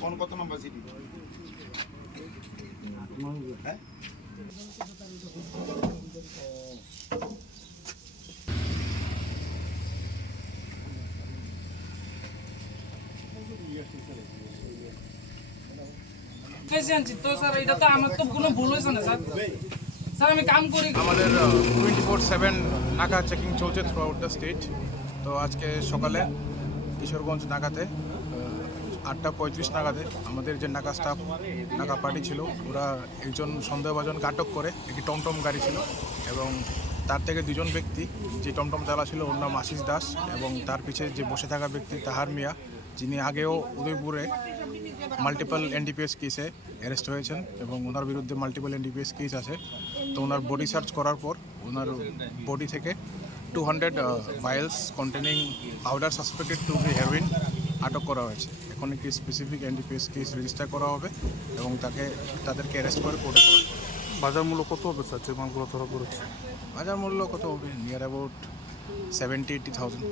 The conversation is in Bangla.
কোন কত নম্বর সিটি? তো স্যার এটা তো আমার তো কোনো ভুল হয়েছে না স্যার স্যার, আমি কাম করি। আমাদের টোয়েন্টি ফোর সেভেন নাকা চেকিং চলছে থ্রু আউট দ্য স্টেট তো আজকে সকালে কিশোরগঞ্জ নাকাতে আটটা পঁয়ত্রিশ নাগাদে আমাদের যে নাকা স্টাফ নাকা পার্টি ছিল, ওরা একজন সন্দেহভাজনকে আটক করে, একটি টমটম গাড়ি ছিল এবং তার থেকে দুজন ব্যক্তি যে টমটম চালা ছিল, ওর নাম আশিস দাস এবং তার পিছে যে বসে থাকা ব্যক্তি তাহার মিয়া, যিনি আগেও উদয়পুরে মাল্টিপল এনডিপিএস কেসে অ্যারেস্ট হয়েছেন এবং ওনার বিরুদ্ধে মাল্টিপল এনডিপিএস কেস আছে। তো ওনার বডি সার্চ করার পর ওনার বডি থেকে two hundred vials containing powder suspected to be heroin আটক করা হয়েছে। এখন একটি স্পেসিফিক এনডিপিএস কেস রেজিস্টার করা হবে এবং তাকে তাদেরকে অ্যারেস্ট করে কোর্টে করা বাজার মূল্য কত হবে স্যার? যে মালগুলো ধরা পড়েছে। বাজার মূল্য কত হবে? Near about seventy eighty thousand